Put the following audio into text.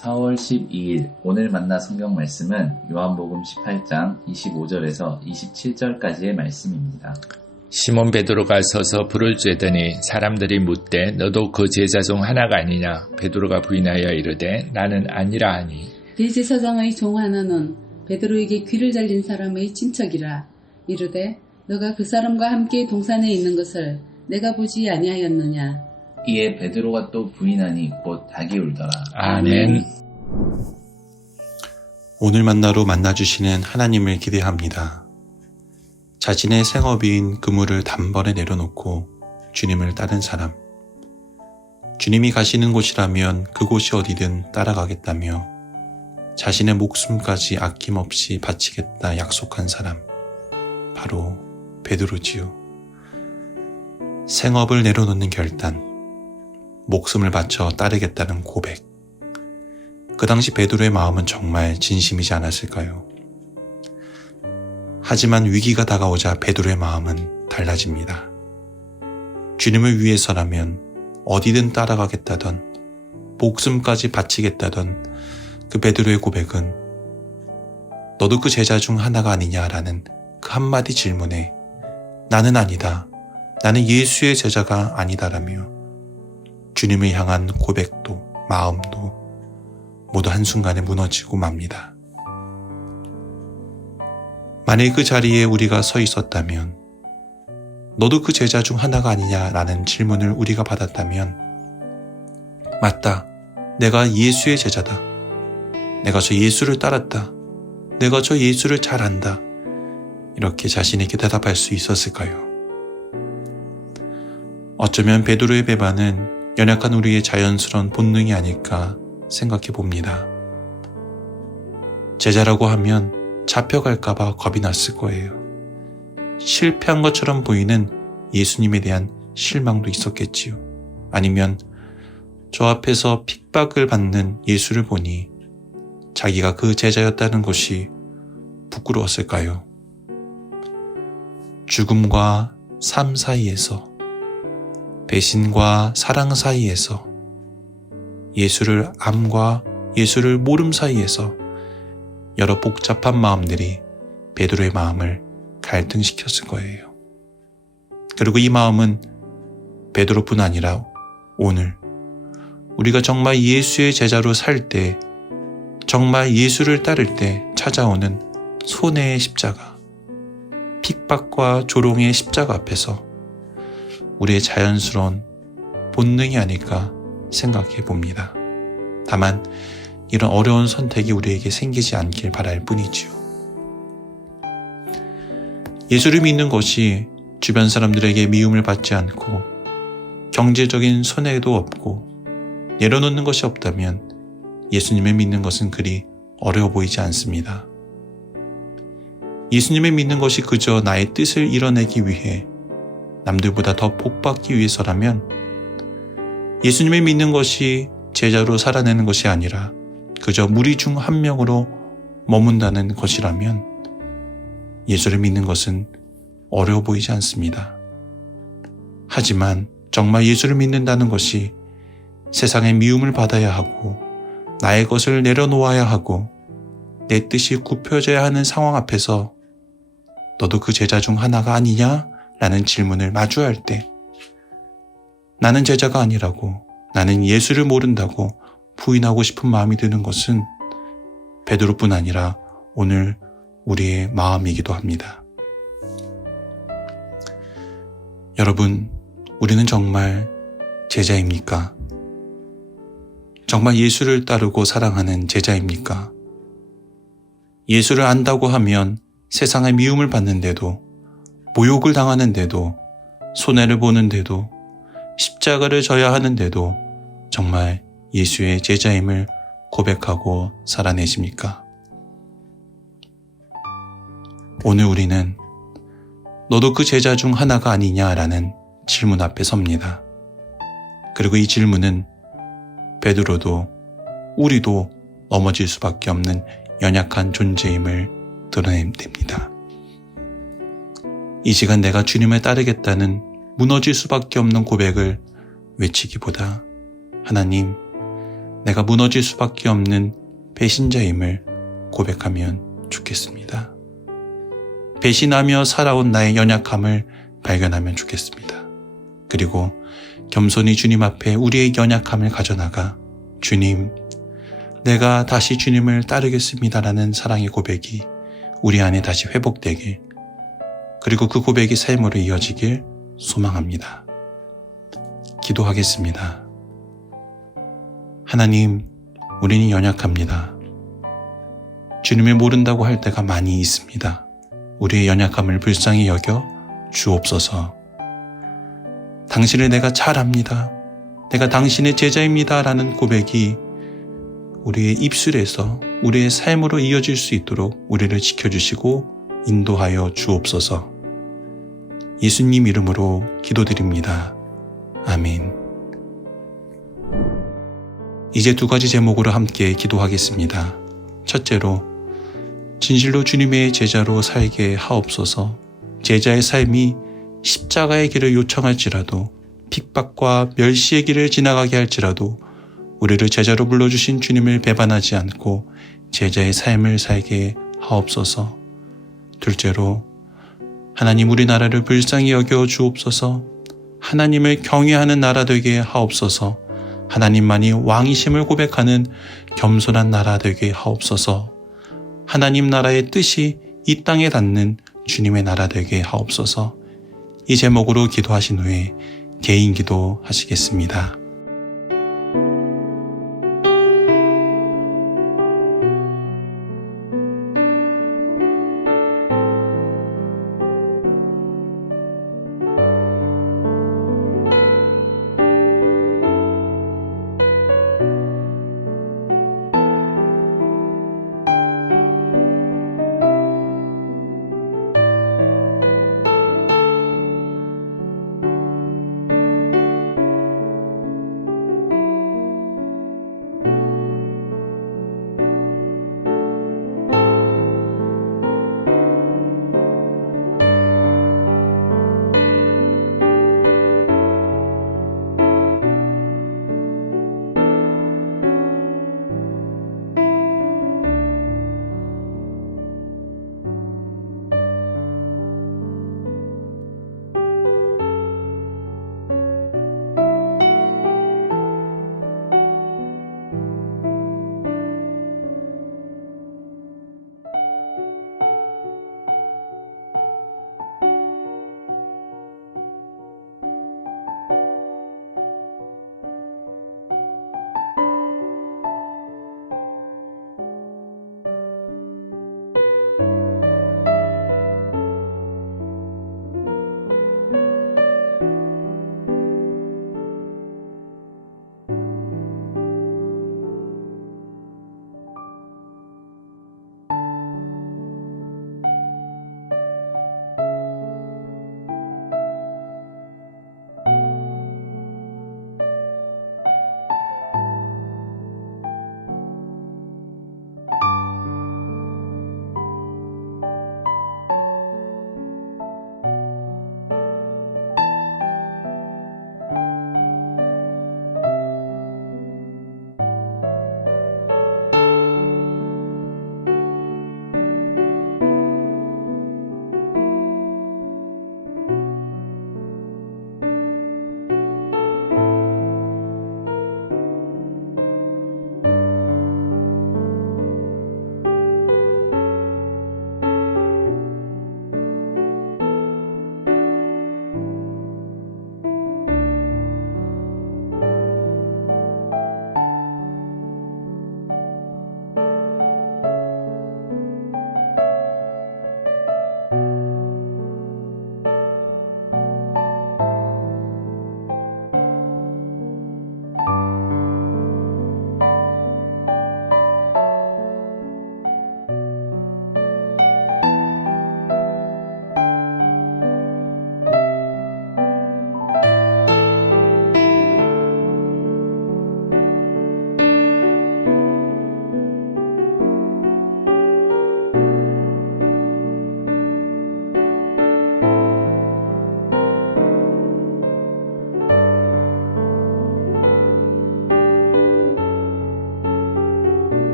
4월 12일 오늘 만나 성경 말씀은 요한복음 18장 25절에서 27절까지의 말씀입니다. 시몬 베드로가 서서 불을 쬐더니 사람들이 묻되 너도 그 제자 중 하나가 아니냐? 베드로가 부인하여 이르되 나는 아니라 하니. 대제사장의 종 하나는 베드로에게 귀를 잘린 사람의 친척이라 이르되 너가 그 사람과 함께 동산에 있는 것을 내가 보지 아니하였느냐? 이에 베드로가 또 부인하니 곧 닭이 울더라. 아멘. 오늘 만나로 만나주시는 하나님을 기대합니다. 자신의 생업인 그물을 단번에 내려놓고 주님을 따른 사람. 주님이 가시는 곳이라면 그곳이 어디든 따라가겠다며 자신의 목숨까지 아낌없이 바치겠다 약속한 사람. 바로 베드로지요. 생업을 내려놓는 결단. 목숨을 바쳐 따르겠다는 고백. 그 당시 베드로의 마음은 정말 진심이지 않았을까요? 하지만 위기가 다가오자 베드로의 마음은 달라집니다. 주님을 위해서라면 어디든 따라가겠다던 목숨까지 바치겠다던 그 베드로의 고백은 너도 그 제자 중 하나가 아니냐라는 그 한마디 질문에 나는 아니다. 나는 예수의 제자가 아니다라며 주님을 향한 고백도 마음도 모두 한순간에 무너지고 맙니다. 만일 그 자리에 우리가 서 있었다면 너도 그 제자 중 하나가 아니냐라는 질문을 우리가 받았다면 맞다. 내가 예수의 제자다. 내가 저 예수를 따랐다. 내가 저 예수를 잘 안다. 이렇게 자신에게 대답할 수 있었을까요? 어쩌면 베드로의 배반은 연약한 우리의 자연스러운 본능이 아닐까 생각해 봅니다. 제자라고 하면 잡혀갈까봐 겁이 났을 거예요. 실패한 것처럼 보이는 예수님에 대한 실망도 있었겠지요. 아니면 저 앞에서 핍박을 받는 예수를 보니 자기가 그 제자였다는 것이 부끄러웠을까요? 죽음과 삶 사이에서 배신과 사랑 사이에서 예수를 암과 예수를 모름 사이에서 여러 복잡한 마음들이 베드로의 마음을 갈등시켰을 거예요. 그리고 이 마음은 베드로뿐 아니라 오늘 우리가 정말 예수의 제자로 살 때, 정말 예수를 따를 때 찾아오는 손해의 십자가, 핍박과 조롱의 십자가 앞에서 우리의 자연스러운 본능이 아닐까 생각해 봅니다. 다만 이런 어려운 선택이 우리에게 생기지 않길 바랄 뿐이지요. 예수를 믿는 것이 주변 사람들에게 미움을 받지 않고 경제적인 손해도 없고 내려놓는 것이 없다면 예수님을 믿는 것은 그리 어려워 보이지 않습니다. 예수님을 믿는 것이 그저 나의 뜻을 이뤄내기 위해 남들보다 더 복받기 위해서라면 예수님을 믿는 것이 제자로 살아내는 것이 아니라 그저 무리 중 한 명으로 머문다는 것이라면 예수를 믿는 것은 어려워 보이지 않습니다. 하지만 정말 예수를 믿는다는 것이 세상의 미움을 받아야 하고 나의 것을 내려놓아야 하고 내 뜻이 굽혀져야 하는 상황 앞에서 너도 그 제자 중 하나가 아니냐? 라는 질문을 마주할 때 나는 제자가 아니라고 나는 예수를 모른다고 부인하고 싶은 마음이 드는 것은 베드로뿐 아니라 오늘 우리의 마음이기도 합니다. 여러분, 우리는 정말 제자입니까? 정말 예수를 따르고 사랑하는 제자입니까? 예수를 안다고 하면 세상의 미움을 받는데도 모욕을 당하는데도 손해를 보는데도 십자가를 져야 하는데도 정말 예수의 제자임을 고백하고 살아내십니까? 오늘 우리는 너도 그 제자 중 하나가 아니냐라는 질문 앞에 섭니다. 그리고 이 질문은 베드로도 우리도 넘어질 수밖에 없는 연약한 존재임을 드러냅니다. 이 시간 내가 주님을 따르겠다는 무너질 수밖에 없는 고백을 외치기보다 하나님, 내가 무너질 수밖에 없는 배신자임을 고백하면 좋겠습니다. 배신하며 살아온 나의 연약함을 발견하면 좋겠습니다. 그리고 겸손히 주님 앞에 우리의 연약함을 가져나가 주님, 내가 다시 주님을 따르겠습니다라는 사랑의 고백이 우리 안에 다시 회복되길, 그리고 그 고백이 삶으로 이어지길 소망합니다. 기도하겠습니다. 하나님, 우리는 연약합니다. 주님을 모른다고 할 때가 많이 있습니다. 우리의 연약함을 불쌍히 여겨 주옵소서. 당신을 내가 잘 압니다. 내가 당신의 제자입니다. 라는 고백이 우리의 입술에서 우리의 삶으로 이어질 수 있도록 우리를 지켜주시고 인도하여 주옵소서. 예수님 이름으로 기도드립니다. 아멘. 이제 두 가지 제목으로 함께 기도하겠습니다. 첫째로, 진실로 주님의 제자로 살게 하옵소서. 제자의 삶이 십자가의 길을 요청할지라도, 핍박과 멸시의 길을 지나가게 할지라도 우리를 제자로 불러주신 주님을 배반하지 않고 제자의 삶을 살게 하옵소서. 둘째로, 하나님 우리나라를 불쌍히 여겨 주옵소서. 하나님을 경외하는 나라 되게 하옵소서. 하나님만이 왕이심을 고백하는 겸손한 나라 되게 하옵소서. 하나님 나라의 뜻이 이 땅에 닿는 주님의 나라 되게 하옵소서. 이 제목으로 기도하신 후에 개인 기도 하시겠습니다.